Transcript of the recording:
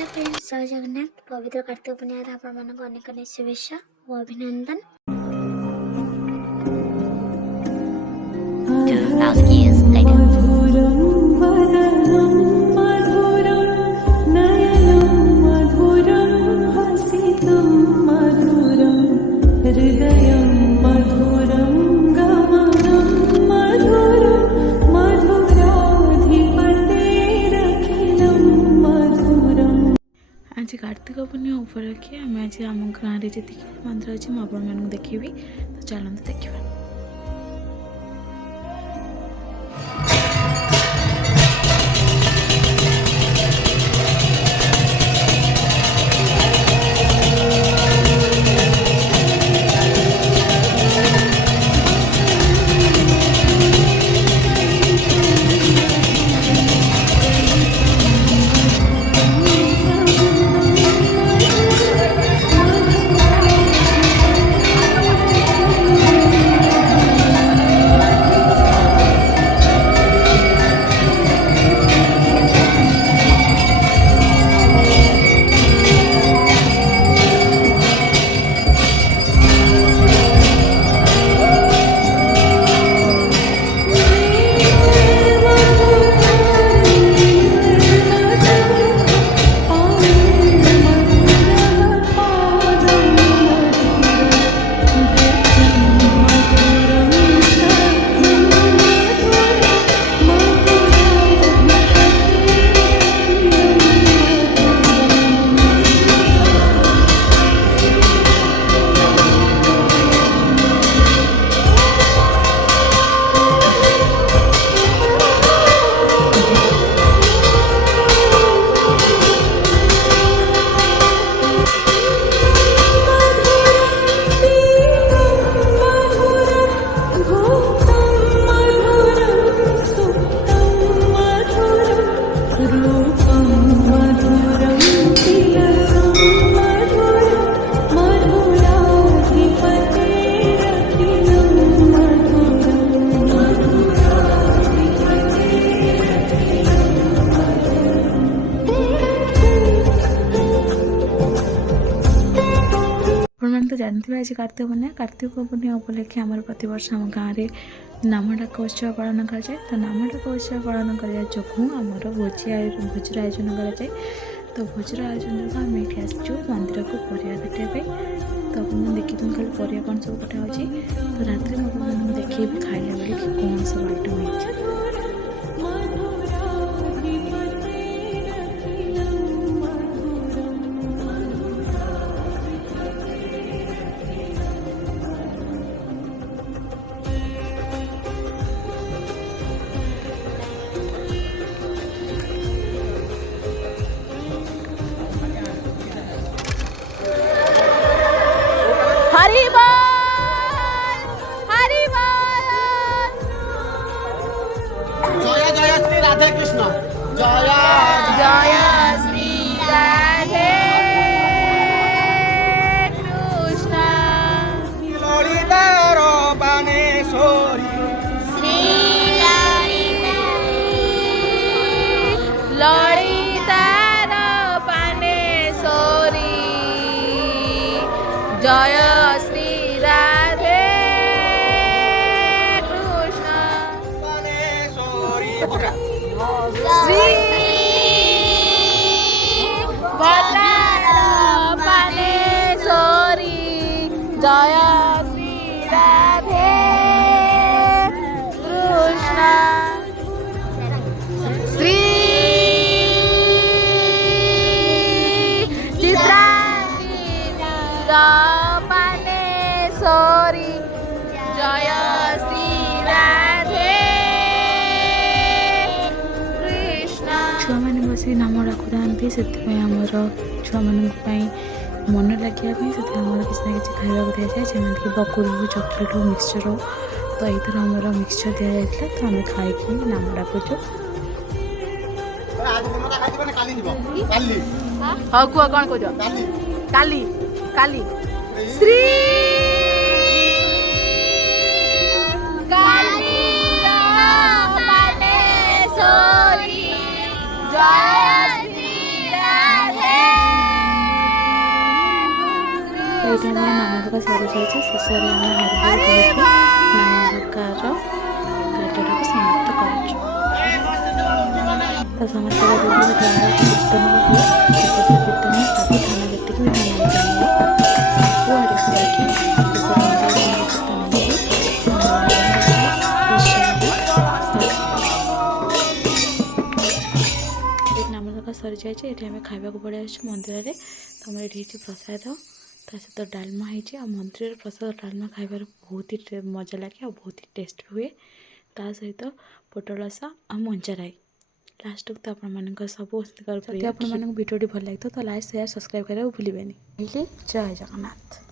Hello friends, जय जगन्नाथ। पवित्र कार्तिक पूर्णिमा आपण मानक अनेक अनेक शुभेच्छा और अभिनंदन। 2000 years later. आज कार्तिक पूर्णिमा उपलक्षे आम आज आम गाँव में जी मंदिर अच्छी मुझे आपण मानक देखी तो चलते देखा। तो जानते आज कार्तिक पूर्णिमा उपलक्षे आम प्रतवर्ष आम गाँव में नाम डाक उत्सव पालन कराए। तो नाम डाक उत्सव पालन करने जो आमर भोजर आयोजन कराए। तो भोजर आयोजन जो आम ये आसचु मंदिर को परिया काटापी। तो आप देखिए खाली परिया कौन सब कटा हो। तो रात में देखिए खाइला बेले कौन सब आइटम हो। जय जय श्री राधे कृष्ण जय जय श्री राधे कृष्ण ललितार बानेश्वरी श्री ललितार बानेश्वरी जय श्री राधे श्री बानेश्वरी जय श्री राधे कृष्ण श्री बानेश्वरी जय श्री राधे छुआ मैंने बस नाम डाकु था से आमर छुआ मान मन लगे किसी ना कि खावा दिया जाए जमीन कि बकुल हो चॉकलेट हो मिक्सचर हो। तो यही आमर मिक्सचर दि जाता तो आम खाई नाम डाकुचु। हाँ कह कौन कह काली काली श्री बानेश्वरी जय श्री राधे ଆମର ନାମ ଡକା ସରିଯାଇଛି। ଶେଷରେ ଆମେ ହରିବୋଲ କହିକି ନାମ ଡକାର କାର୍ଯ୍ୟଟାକୁ ସମାପ୍ତ କରୁଛୁ। ତ ସମସ୍ତଙ୍କ ବିଭିନ୍ନ ଧାର୍ମିକ କୀର୍ତ୍ତନ ହୁଏ। ସେ କୀର୍ତ୍ତନ ସବୁ ଥାନା ଯେତିକି ବି ଥାନା ହେଇପାରିବ ସବୁଆଡ଼େ ଯାଇକି ନାମ ଡକା ସରିଯାଇଛି। ଏଠି ଆମେ ଖାଇବାକୁ ପଳେଇ ଆସିଛୁ ମନ୍ଦିରରେ। ତ ଆମର ଏଠି ହେଇଛି ପ୍ରସାଦ, ତା ସହିତ ଡାଲମା ହେଇଛି। ଆଉ ମନ୍ଦିରରେ ପ୍ରସାଦ ଡାଲମା ଖାଇବାର ବହୁତ ହି ମଜା ଲାଗେ ଆଉ ବହୁତ ହି ଟେଷ୍ଟ ହୁଏ। ତା ସହିତ ପୋଟଳ ରସା ଆଉ ମଞ୍ଜା ରାଇ। ଲାଷ୍ଟକୁ ତ ଆପଣମାନଙ୍କ ସବୁ ଯଦି ଆପଣମାନଙ୍କୁ ଭିଡ଼ିଓଟି ଭଲ ଲାଗିଥିବ ତ ଲାଇକ୍ ସେୟାର ସବସ୍କ୍ରାଇବ୍ କରିବାକୁ ଭୁଲିବେନି। ଜୟ ଜଗନ୍ନାଥ।